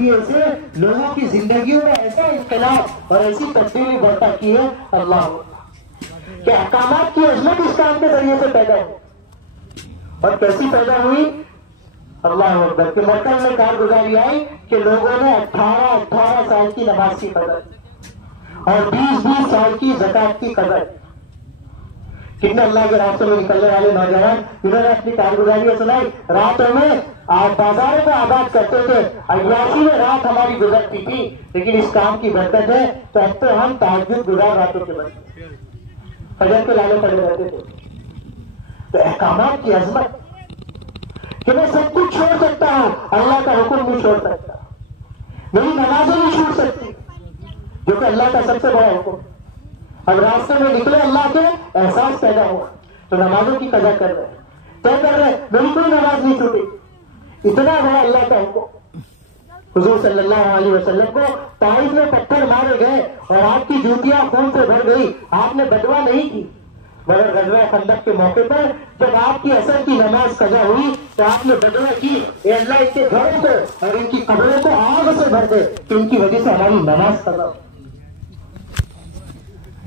जरिए से लोगों की जिंदगियों में ऐसा इख्तिलाफ और ऐसी तब्दीली बर्पा की है अल्लाह कि अहकामात की अजमत इस काम के जरिए से पैदा हुई। और कैसी पैदा हुई? अल्लाह अकबर कि मरकज में कारगुजारी आई कि लोगों ने 18 साल की नमाज की कदर और 20 साल की ज़कात की कदर। कितने अल्लाह के रास्ते में निकलने वाले नौजवान इन्होंने अपनी कारगुजारियां सुनाई। रातों में आप बाजारों को आबाद करते थे, 81 में रात हमारी गुजरती थी, लेकिन इस काम की बरकत है तो अब तो हम तहज्जुद गुजार रातों के बनते, फजर के लाले पड़े रहते थे। तो अहकामात की अजमत कि मैं सब कुछ छोड़ सकता हूं, अल्लाह का हुक्म नहीं छोड़ सकता, मेरी नमाजें नहीं छूट सकती जो कि अल्लाह का सबसे बड़ा हुक्म। अब रास्ते में निकले अल्लाह के एहसास पैदा हुआ तो नमाजों की कदर कर रहे, तय कर रहे मेरी कोई नमाज नहीं छूटी। इतना बड़ा अल्लाह का हुक्म। हुजूर सल्लल्लाहु अलैहि वसल्लम को ताइफ में पत्थर मारे गए और आपकी जूतियां खून से भर गई, आपने बदवा नहीं की, मगर गज़वा खंदक के मौके पर जब आपकी असर की नमाज कज़ा हुई तो आपने बदवा की, ए अल्लाह इनके घरों को और इनकी कब्रों को आग से भर दे कि इनकी वजह से हमारी नमाज कज़ा हो।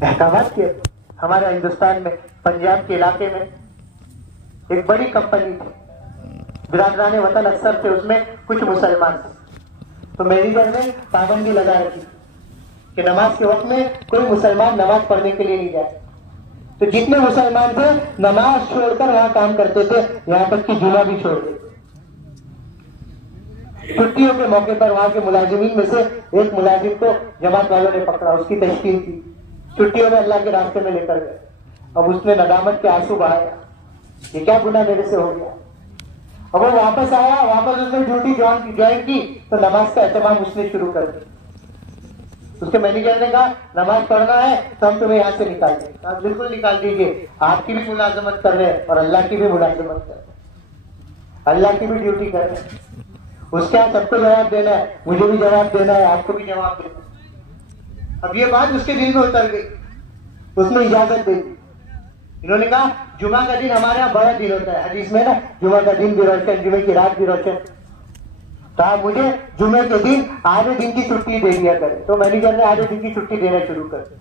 अहकामात के हमारे हिंदुस्तान में पंजाब के इलाके में एक बड़ी कंपनी थी, बिरादरान वतन अक्सर थे, उसमें कुछ मुसलमान थे। तो मैनेजर ने पाबंदी लगा रखी कि नमाज के वक्त में कोई मुसलमान नमाज पढ़ने के लिए नहीं जाए। तो जितने मुसलमान थे नमाज छोड़कर वहां काम करते थे, यहां तक कि जुमा भी छोड़ देते। छुट्टियों के मौके पर वहां के मुलाजिमीन में से एक मुलाजिम को जमात वालों ने पकड़ा, उसकी तशकील की, छुट्टियों में अल्लाह के रास्ते में लेकर गए। अब उसने नदामत के आंसू बहाया, ये क्या गुनाह मेरे से हो गया। अब वो वापस आया, वापस उसने ड्यूटी ज्वाइन की तो नमाज का एहतमाम उसने शुरू कर दिया। उसके मैनेजर ने कहा नमाज पढ़ना है तो हम तुम्हें यहाँ से निकाल देंगे। आप बिल्कुल निकाल दीजिए, आपकी भी मुलाजमत कर रहे हैं और अल्लाह की भी मुलाजमत कर रहे हैं, अल्लाह की भी ड्यूटी कर रहे हैं। उसके यहाँ सबको जवाब देना है, मुझे भी जवाब देना है, आपको भी जवाब देना है। अब ये बात उसके दिल में उतर गई, उसने इजाजत दे दी। इन्होंने कहा जुमा का दिन हमारे यहाँ बड़ा दिन होता है, हदीस में ना जुमा का दिन भी रोशन, जुमे की रात भी रोशन, तो आप मुझे जुमे के दिन आधे दिन की छुट्टी दे दिया करें। तो मैनेजर ने आधे दिन की छुट्टी देना शुरू कर दी।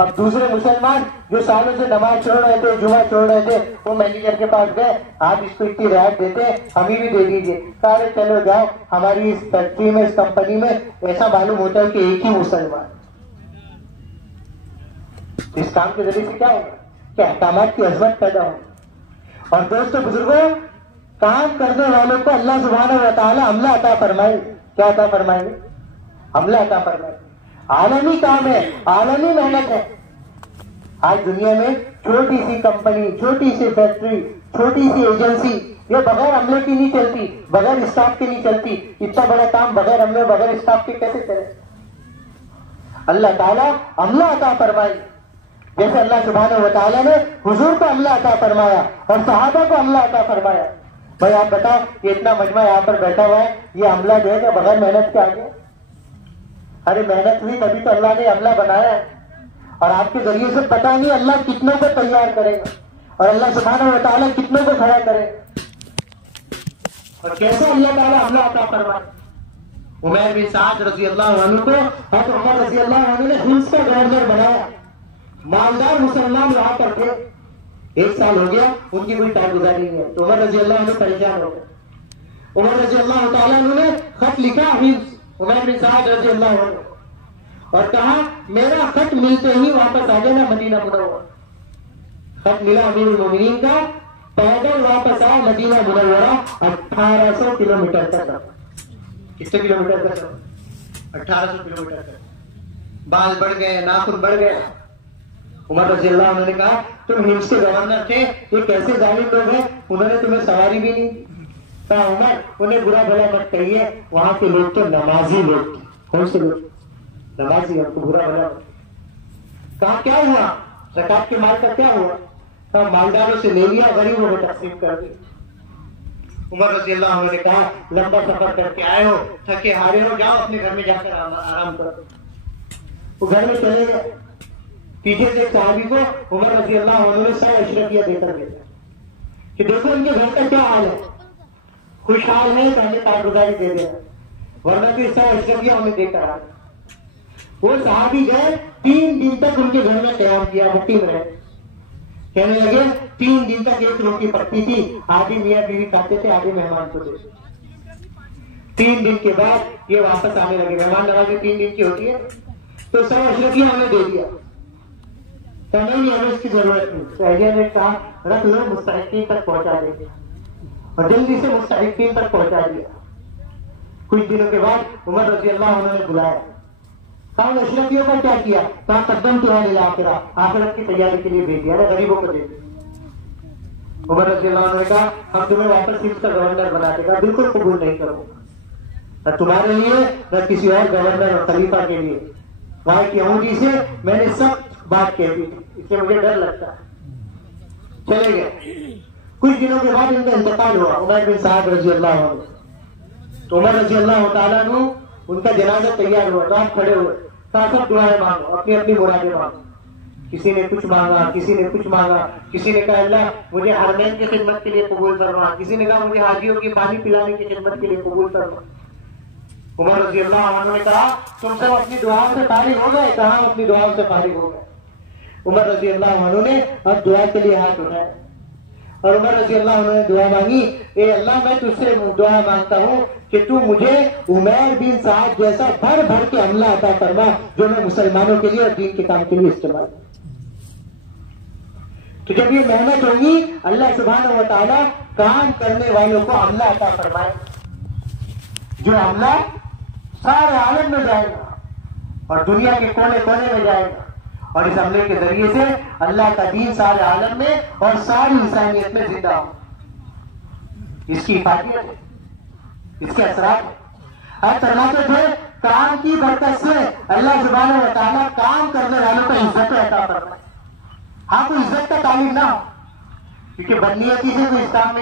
अब दूसरे मुसलमान जो सालों से नमाज छोड़ रहे थे, जुमा छोड़ रहे थे, वो मैनेजर के पास गए, आप इसको इतनी रियायत देते हमें भी दे दीजिए। अरे चलो जाओ, हमारी इस फैक्ट्री में, इस कंपनी में ऐसा मालूम होता है कि एक ही मुसलमान। इस काम के जरिए से क्या होगा कि अहकामात की अजमत पैदा होगी। और दोस्तों बुजुर्गों, काम करने वालों को अल्लाह सुब्हानहू व तआला अमला अता फरमाए। क्या अता फरमाएंगे? अमला अता फरमाए। आलमी काम है, आलमी मेहनत है। आज दुनिया में छोटी सी कंपनी, छोटी सी फैक्ट्री, छोटी सी एजेंसी ये बगैर अमले की नहीं चलती, बगैर स्टाफ की नहीं चलती। इतना बड़ा काम बगैर अमले, बगैर स्टाफ के कैसे चले? अल्लाह ताला अमला अता फरमाए। जैसे अल्लाह सुब्हानहू व तआला ने हुजूर को अमला अता फरमाया और सहाबा को अमला अता फरमाया। भाई आप बताओ, ये इतना मजमा यहाँ पर बैठा हुआ है, ये अमला जो है क्या बगैर मेहनत के आ गया? अरे मेहनत हुई तभी तो अल्लाह ने अमला बनाया है। और आपके जरिए से पता नहीं अल्लाह कितनों को तैयार करेगा और अल्लाह सुब्हानहू व तआला कितनों को खड़ा करेगा और कैसे अल्लाह ताला अमला अता फरमाए। उमर बिन साद रजी अल्लाह अन्हु को हज़रत उमर रजी अल्लाह अन्हु ने हिम्स का गवर्नर बनाया। मालदार मुसलमान वहां पर थे, 1 साल हो गया उनकी कोई कारगुजारी नहीं है, तो उमर रजी अल्लाह अन्हु परेशान हो गए। उमर रजी अल्लाह तआला अन्हु ने खत लिखा उमर बिन साद रजी अल्लाह अन्हु और कहा मेरा खत मिलते ही वापस आ जाना मदीना मुनव्वरा। खत मिला अमीरुल मोमिनीन का, पैदल वापस आए मदीना मुनव्वरा। 1800 किलोमीटर का सफर। कितने किलोमीटर का सफर? 1800 किलोमीटर का। बाल बढ़ गए, नाखून बढ़ गए। उमर रज़ी अल्लाह अन्हु ने कहा तुम हिम्स के गवर्नर थे, ये कैसे जालिम लोग हैं, उन्होंने तुम्हें सवारी भी नहीं दी। कहा उमर उन्हें बुरा भला मत कहिए, वहां के लोग तो नमाजी लोग थे। कौन से लोग? नमाजी, हमको बुरा भला मत। कहा क्या हुआ? ज़कात के माल का क्या हुआ? कहा मालदारों से ले लिया, गरीबों को तकसीम कर दिया। उमर रज़ी अल्लाह अन्हु ने कहा लंबा सफर करके आए हो, थके हारे हो, जाओ अपने घर में जाकर आराम करो। वो घर में चले गए। पीछे से एक सहाबी को उमर रज़ी अल्लाह अन्हु ने 100 अशरफिया देकर भेजा कि देखो इनके घर का क्या हाल है, खुशहाल है, पहले कारगुजारी दे देना। वरना तो इसका अशरफिया हमें देखकर आ। वो सहाबी गए, 3 दिन तक उनके घर में तैयार किया, भट्टी में रहे। कहने लगे 3 दिन तक एक रोटी पकती थी, आधी मियाँ बीवी खाते थे, आधे मेहमान को देते। 3 दिन के बाद ये वापस आने लगे। मेहमान नवाजी 3 दिन की होती है, तो सब अशरफिया हमें दे दिया, तो नहीं हमें इसकी जरूरत नहीं। तो ने कहा रख लो, मुस्तहिकीन तक पहुंचा देंगे, और जल्दी से मुस्तहिकीन तक पहुंचा दिया। कुछ दिनों के बाद उमर रजी अल्लाह अन्हु ने बुलाया, कहा अशरफियों का क्या किया? कहा कदम तुम्हारे आखिरा, आखिरत की तैयारी के लिए भेज दिया, गरीबों को दे दिया। उमर रजी अल्लाह अन्हु ने कहा हम तुम्हें वापस सिंध का गवर्नर बना देगा, बिल्कुल कबूल नहीं करूंगा, न तुम्हारे लिए न किसी और गवर्नर और खलीफा के लिए। वहां की यहूदी से मैंने सब बात कह दी, इससे मुझे डर लगता है। चले गए। कुछ दिनों के बाद इनका इंतकाल हुआ, उमर बिन साद रजी अल्लाह अन्हु। तो उमर रजी अल्लाह तआला अन्हु, उनका जनाजा तैयार हुआ, तो आप खड़े हुए, कहा सब दुआएं मांगो, अपनी अपनी मुरादें मांगो। किसी ने कुछ मांगा, किसी ने कुछ मांगा, किसी ने कहा अल्लाह मुझे हरमैन की खिदमत के लिए कबूल फरमा, किसी ने कहा मुझे हाजियों की पानी पिलाने की खिदमत के लिए कबूल फरमा। उमर रजी अल्लाह अन्हु ने कहा तुम सब अपनी दुआओं से फारिग हो गए? कहा अपनी दुआओं से फारिग हो गए। उमर रजी अल्लाह अन्हु ने अब दुआ के लिए हाथ उठाया, और उमर रजी अल्लाह अन्हु ने दुआ मांगी, ए अल्लाह मैं तुझसे दुआ मांगता हूँ कि तू मुझे उमैर बिन साद जैसा भर भर के अमला अता फरमा, जो मैं मुसलमानों के लिए और दीन के काम के लिए इस्तेमाल। तो जब ये मेहनत होगी, अल्लाह सुब्हानहू व तआला काम करने वालों को अमला अता फरमाए, जो अमला सारे आलम में जाएगा और दुनिया के कोने कोने में जाएगा, और इस अमले के जरिए से अल्लाह का दीन सारे आलम में और सारी इंसानियत में जिंदा हो। इसकी हिफाजत है, इसके असरात है। फरमाते थे काम की बरकत से अल्लाह सुब्हानहू व तआला काम करने वालों को इज्जत अता फरमाए। हाँ, कोई इज्जत का तालीम ना हो, क्योंकि बदनीयती से कोई इस्लाम में